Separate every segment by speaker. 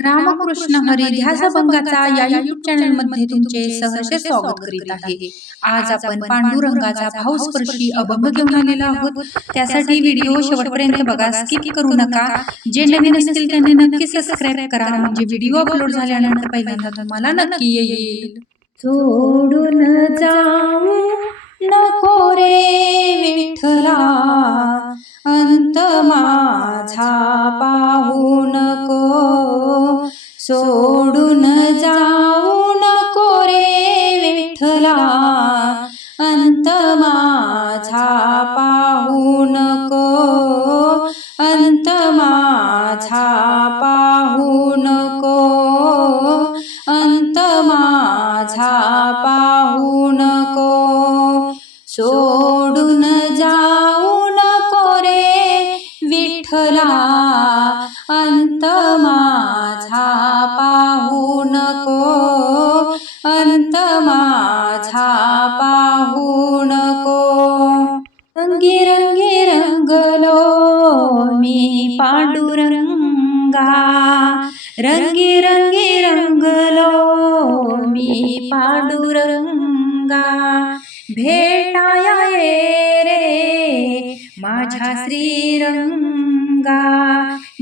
Speaker 1: रामकृष्ण हरी ध्यासभंगाचा या युट्यूब चॅनलमध्ये तुमचे सहर्ष स्वागत करीत आहे. आज आपण पांडुरंगाचा भावस्पर्शी अभंग घेऊन आलेलो आहोत. त्यासाठी व्हिडिओ शेवटपर्यंत बघा स्किप करू नका. जे नवीन असतील त्यांनी नक्की सबस्क्राईब करा. म्हणजे व्हिडिओ अपलोड झाल्यानंतर पहिल्यांदा तुम्हाला नक्की येईल. सोडून जाऊ नको रे विठ्ठला. अंत माझा पाहू नको. सोडून जाऊ नको रे विठ्ठला. अंत माझा पाहू नको. अंत माझा पाहू नको. अंत माझा पाहू नको. सोडून जाऊ नको रे विठ्ठला. माझा पाहू नको. रंगी रंगी रंगलो मी पांडुरंगा. रंगी रंगी रंगलो मी पांडुरंगा. भेटाया ये रे माझ्या श्रीरंगा.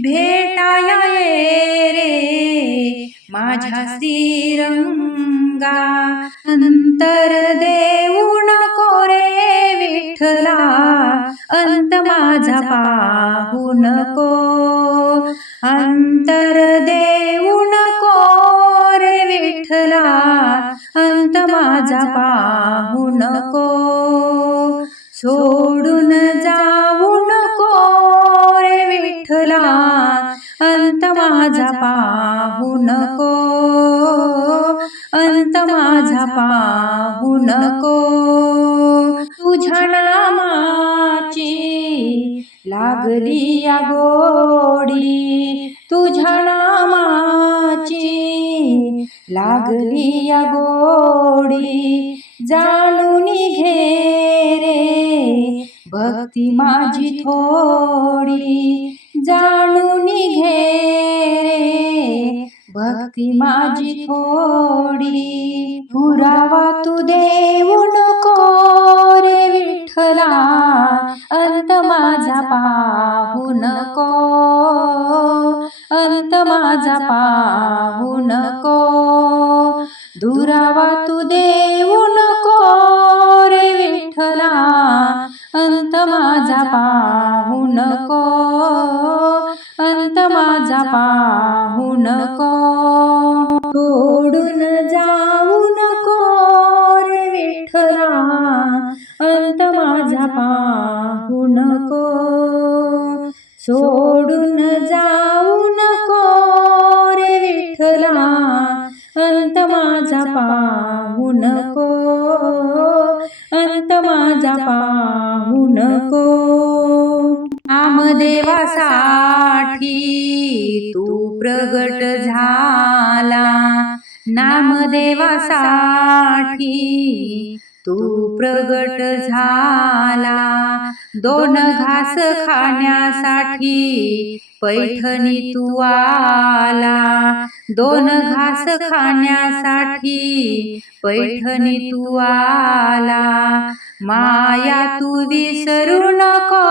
Speaker 1: भेटाया ये रे माझ्या श्रीरंगा. अंतर देऊ नको रे विठला अंत माझा पाहू नको अंतर देऊ नको रे विठला अंत माझा पाहू नको सोडून जाऊ नको रे विठला अंत माझा पाहू नको अंत माझा पाहू नको. तुझ्या नामाची लागली या गोडी तुझ्या नामाची लागली या गोडी जाणून घे रे भक्ती माझी थोडी. जाणून भक्ती माझी थोडी. पुरावा तू देऊ नको रे विठ्ठला. अंत माझा पाहू नको अंत माझा पाहू नको दुरावा तू देऊ नको रे विठ्ठला. अंत माझा पाहू नको अंत माझा पाहू नको सोडून जाऊ नको रे विठ्ठला. अंत माझा पाहू नको. सोडून जाऊ नको रे विठ्ठला. अंत माझा पाहू नको. अंत माझा पा रामदेवासाठी तू प्रगट झाला. दोन घास खाण्यासाठी पैठणी तू आला. दोन घास खाण्यासाठी पैठणी तू आला. माया तू विसरू नको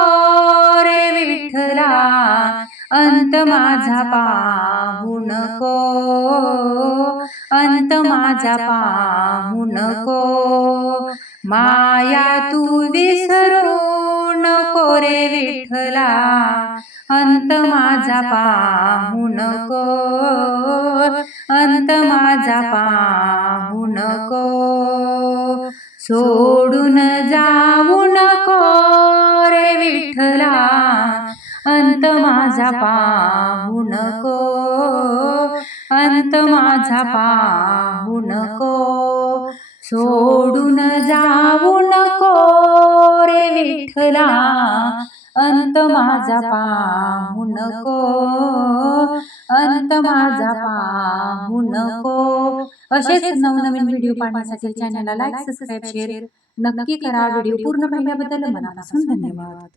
Speaker 1: रे विठ्ठला. अंत माझा पाहू नको. अंत माझा पाहू नको. माया तू विसरू नको रे विठला अंत माझा पाहू नको. अंत माझा पाहू नको. सोडून जाऊ नको रे विठला अंत माझा पाहू नको. अंत माझा पाहू नको. सोडून जाऊ नको रे विठ्ठला. अंत माझा पाहू नको. अंत माझा पाहू नको. असेच नवनवीन व्हिडिओ पाहण्यासाठी चॅनलला लाईक सबस्क्राईब शेअर नक्की करा. व्हिडिओ पूर्ण पाहिल्याबद्दल मनापासून धन्यवाद.